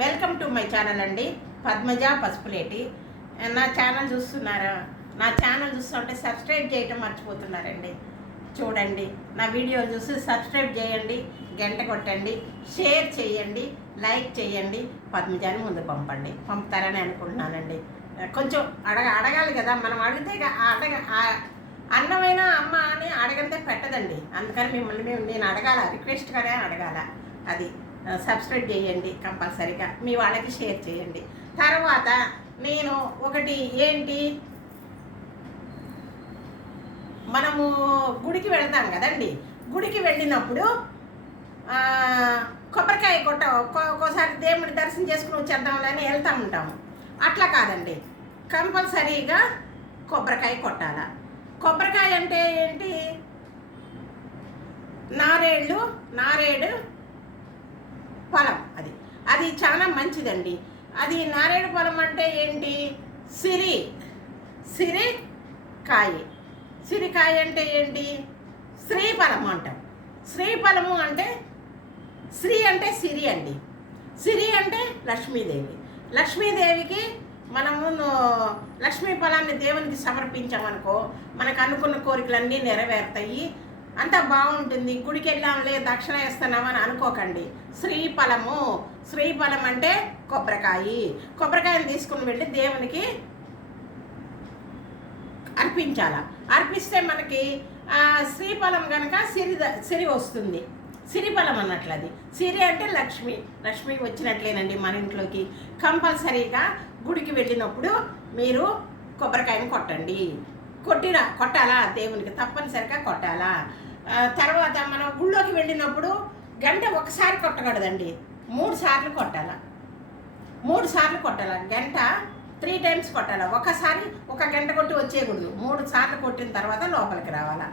Welcome to my channel అండి. పద్మజ పసుపులేటి. నా channel చూస్తున్నారా? నా ఛానల్ చూస్తుంటే సబ్స్క్రైబ్ చేయటం మర్చిపోతున్నారండి. చూడండి నా వీడియో చూసి సబ్స్క్రైబ్ చేయండి గంట కొట్టండి షేర్ చేయండి లైక్ చేయండి పద్మజాని ముందు పంపండి. పంపుతారని అనుకుంటున్నానండి. కొంచెం అడగ అడగాలి కదా మనం అడిగితే అడగ అన్నమైన అమ్మ అని అడగంతే పెట్టదండి. అందుకని మిమ్మల్ని మేము నేను అడగాల రిక్వెస్ట్గానే అడగాల. అది సబ్స్క్రైబ్ చేయండి కంపల్సరీగా. మీ వాళ్ళకి షేర్ చేయండి. తర్వాత నేను ఒకటి ఏంటి? మనము గుడికి వెళ్తాం కదండి. గుడికి వెళ్ళినప్పుడు కొబ్బరికాయ కొట్ట ఒక్కోసారి దేవుడి దర్శనం చేసుకుని వచ్చేద్దాంలని వెళ్తూ ఉంటాము. అట్లా కాదండి. కంపల్సరీగా కొబ్బరికాయ కొట్టాల. కొబ్బరికాయ అంటే ఏంటి? నారేళ్ళు నారేడు పొలం అది. అది చాలా మంచిదండి. అది నారేడు పొలం అంటే ఏంటి? సిరి. సిరి కాయ. సిరికాయ అంటే ఏంటి? శ్రీఫలము అంటాం. శ్రీఫలము అంటే శ్రీ అంటే సిరి అండి. సిరి అంటే లక్ష్మీదేవి. లక్ష్మీదేవికి మనము లక్ష్మీ ఫలాన్ని దేవునికి సమర్పించామనుకో మనకు అనుకున్న కోరికలన్నీ నెరవేరుతాయి. అంత బాగుంటుంది. గుడికి వెళ్ళాంలే దక్షిణ వేస్తున్నామని అనుకోకండి. శ్రీఫలము. శ్రీఫలం అంటే కొబ్బరికాయ. కొబ్బరికాయని తీసుకుని వెళ్ళి దేవునికి అర్పించాల. అర్పిస్తే మనకి శ్రీఫలం కనుక సిరి సిరి వస్తుంది. సిరిఫలం అన్నట్లు అది సిరి అంటే లక్ష్మి. లక్ష్మి వచ్చినట్లేనండి మన ఇంట్లోకి. కంపల్సరీగా గుడికి వెళ్ళినప్పుడు మీరు కొబ్బరికాయని కొట్టండి. కొట్టిరా కొట్టాలా? దేవునికి తప్పనిసరిగా కొట్టాలా? తర్వాత మనం గుళ్ళోకి వెళ్ళినప్పుడు గంట ఒకసారి కొట్టకూడదండి. మూడు సార్లు కొట్టాలా. మూడు సార్లు కొట్టాల. గంట త్రీ టైమ్స్ కొట్టాల. ఒకసారి ఒక గంట కొట్టి వచ్చేయకూడదు. మూడు సార్లు కొట్టిన తర్వాత లోపలికి రావాలా.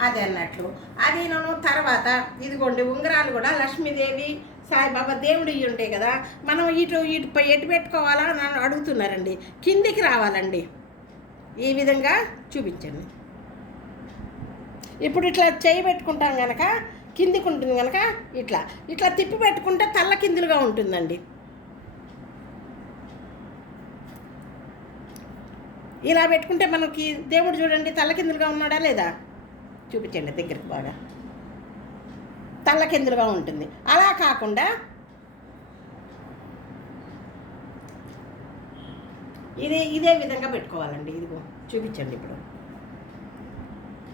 అది అన్నట్లు. అది నేను తర్వాత ఇదిగోండి ఉంగరాలు కూడా లక్ష్మీదేవి సాయిబాబా దేవుడు ఇవి ఉంటాయి కదా మనం ఇటు ఇటు ఎటు పెట్టుకోవాలా అని అడుగుతున్నారండి. కిందికి రావాలండి. ఈ విధంగా చూపించండి. ఇప్పుడు ఇట్లా చేయి పెట్టుకుంటాం కనుక కిందికి ఉంటుంది కనుక ఇట్లా. ఇట్లా తిప్పి పెట్టుకుంటే తల్ల కిందులుగా ఉంటుందండి. ఇలా పెట్టుకుంటే మనకి దేవుడు చూడండి తల్లకిందులుగా ఉన్నాడా లేదా? చూపించండి దగ్గరికి బాగా. తల్లకిందులుగా ఉంటుంది. అలా కాకుండా ఇదే ఇదే విధంగా పెట్టుకోవాలండి. ఇదిగో చూపించండి ఇప్పుడు.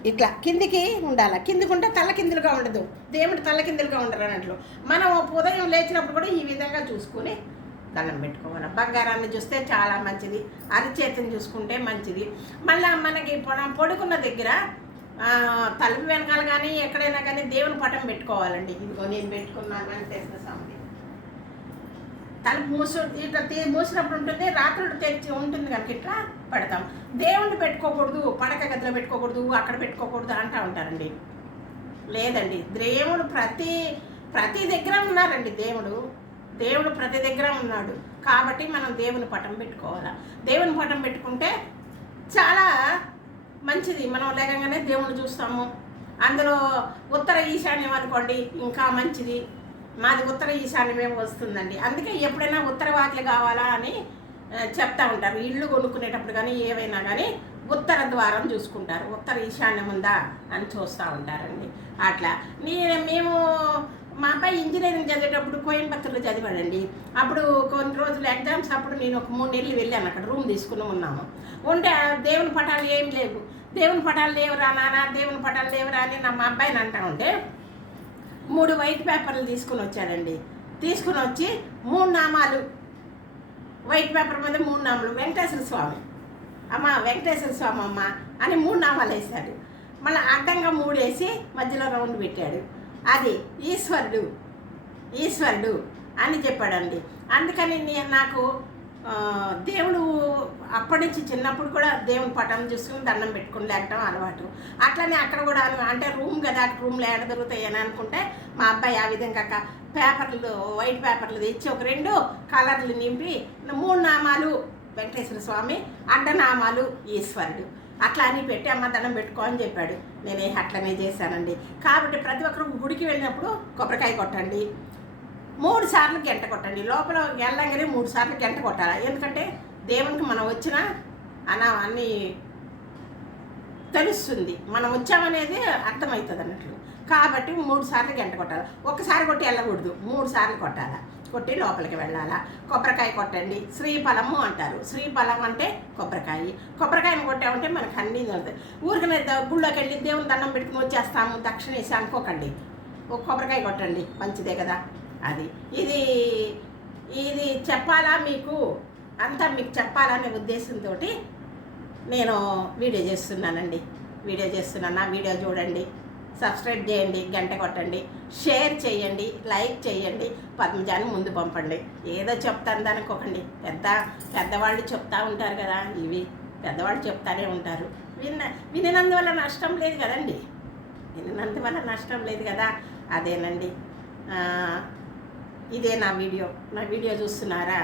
ఇట్లా కిందికి ఉండాలి. కిందికి ఉంటే తల కిందులుగా ఉండదు. దేవుడు తల్ల కిందులుగా ఉండరు అన్నట్లు. మనం ఉదయం లేచినప్పుడు కూడా ఈ విధంగా చూసుకుని దండం పెట్టుకోవాలి. బంగారాన్ని చూస్తే చాలా మంచిది. అరిచేతిని చూసుకుంటే మంచిది. మళ్ళీ మనకి పడుకున్న దగ్గర తలుపు వెనకాల కానీ ఎక్కడైనా కానీ దేవుని పటం పెట్టుకోవాలండి. ఇదిగో నేను పెట్టుకున్నాను వెంకటేశ్వర స్వామి తలుపు మూసు ఇట్లా తీ మూసినప్పుడు ఉంటుంది రాత్రులు తెచ్చి ఉంటుంది కనుక ఇట్లా పెడతాం. దేవుణ్ణి పెట్టుకోకూడదు పడక గదిలో పెట్టుకోకూడదు అక్కడ పెట్టుకోకూడదు అంటూ ఉంటారండి. లేదండి దేవుడు ప్రతి ప్రతి దగ్గర ఉన్నారండి దేవుడు. దేవుడు ప్రతి దగ్గర ఉన్నాడు. కాబట్టి మనం దేవుని పటం పెట్టుకోవాలా. దేవుని పటం పెట్టుకుంటే చాలా మంచిది. మనం లేకంగానే దేవుని చూస్తాము. అందులో ఉత్తర ఈశాన్యం అనుకోండి ఇంకా మంచిది. మాది ఉత్తర ఈశాన్యమే వస్తుందండి. అందుకే ఎప్పుడైనా ఉత్తర వాకిలి కావాలా అని చెప్తా ఉంటారు. ఇల్లు కొనుక్కునేటప్పుడు కానీ ఏవైనా కానీ ఉత్తర ద్వారం చూసుకుంటారు. ఉత్తర ఈశాన్యం ఉందా అని చూస్తూ ఉంటారండి. అట్లా. నేను మేము మా అబ్బాయి ఇంజనీరింగ్ చదివేటప్పుడు కోయంబత్తూరులో చదివాడండి. అప్పుడు కొన్ని రోజులు ఎగ్జామ్స్ అప్పుడు నేను ఒక మూడు నెలలు వెళ్ళాను. అక్కడ రూమ్ తీసుకుని ఉన్నాము. ఉంటే దేవుని పటాలు ఏం లేవు. దేవుని పటాలు లేవురా నాన్న దేవుని పటాలు లేవురా అని నా మా అబ్బాయిని అంటా ఉంటే మూడు వైట్ పేపర్లు తీసుకుని వచ్చాడండి తీసుకుని వచ్చి మూడు నామాలు. వైట్ పేపర్ మీద మూడు నామాలు. వెంకటేశ్వర స్వామి. అమ్మ వెంకటేశ్వర స్వామి అమ్మ అని మూడు నామాలు వేశాడు. మళ్ళీ అడ్డంగా మూడు వేసి మధ్యలో రౌండ్ పెట్టాడు. అది ఈశ్వరుడు ఈశ్వరుడు అని చెప్పాడండి. అందుకని నేను నాకు దేవుడు అప్పటి నుంచి చిన్నప్పుడు కూడా దేవుని పటం చూసుకుని దండం పెట్టుకుని లేకటం అలవాటు. అట్లనే అక్కడ కూడా అంటే రూమ్ కదా రూమ్ ఏడ దొరుకుతాయి అని అనుకుంటే మా అబ్బాయి ఆ విధంగా క- పేపర్లు వైట్ పేపర్లు తెచ్చి ఒక రెండు కలర్లు నింపి మూడు నామాలు వెంకటేశ్వర స్వామి అడ్డనామాలు ఈశ్వరుడు. అట్లా అని పెట్టి అమ్మ దండం పెట్టుకో అని చెప్పాడు. నేనే అట్లనే చేశానండి. కాబట్టి ప్రతి ఒక్కరు గుడికి వెళ్ళినప్పుడు కొబ్బరికాయ కొట్టండి. మూడు సార్లు గంట కొట్టండి. లోపల వెళ్ళగానే మూడు సార్లు గంట కొట్టాలి? ఎందుకంటే దేవునికి మనం వచ్చిన అన అన్ని తెలుస్తుంది. మనం వచ్చామనేది అర్థమవుతుంది అన్నట్లు. కాబట్టి మూడు సార్లు గంట కొట్టాలి? ఒకసారి కొట్టి వెళ్ళకూడదు. మూడు సార్లు కొట్టాలి? కొట్టి లోపలికి వెళ్ళాలా? కొబ్బరికాయ కొట్టండి. శ్రీఫలము అంటారు. శ్రీఫలం అంటే కొబ్బరికాయ. కొబ్బరికాయను కొట్టామంటే మనకు అన్నీ దొరుకుతాయి ఊరికనే గుళ్ళోకి వెళ్ళి దేవుని దండం పెట్టుకుని వచ్చేస్తాము దక్షిణ వేసి అనుకోకండి. ఒక కొబ్బరికాయ కొట్టండి. మంచిదే కదా? అది. ఇది ఇది చెప్పాలా మీకు? అంతా మీకు చెప్పాలనే ఉద్దేశంతో నేను వీడియో చేస్తున్నానండి. వీడియో చేస్తున్నాను. నా వీడియో చూడండి. సబ్స్క్రైబ్ చేయండి గంట కొట్టండి. షేర్ చేయండి లైక్ చేయండి. పద్మజాని ముందు పంపండి. ఏదో చెప్తాను అనుకోకండి పెద్ద పెద్దవాళ్ళు చెప్తా ఉంటారు కదా ఇవి. పెద్దవాళ్ళు చెప్తానే ఉంటారు. విన్న వినినందువల్ల నష్టం లేదు కదండి. వినినందువల్ల నష్టం లేదు కదా. అదేనండి. ఇదే నా వీడియో. నా వీడియో చూస్తున్నారా?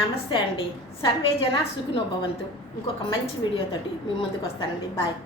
నమస్తే అండి. సర్వే జన సుఖినోభవంతు ఇంకొక మంచి వీడియోతోటి మీ ముందుకు వస్తానండి. బాయ్.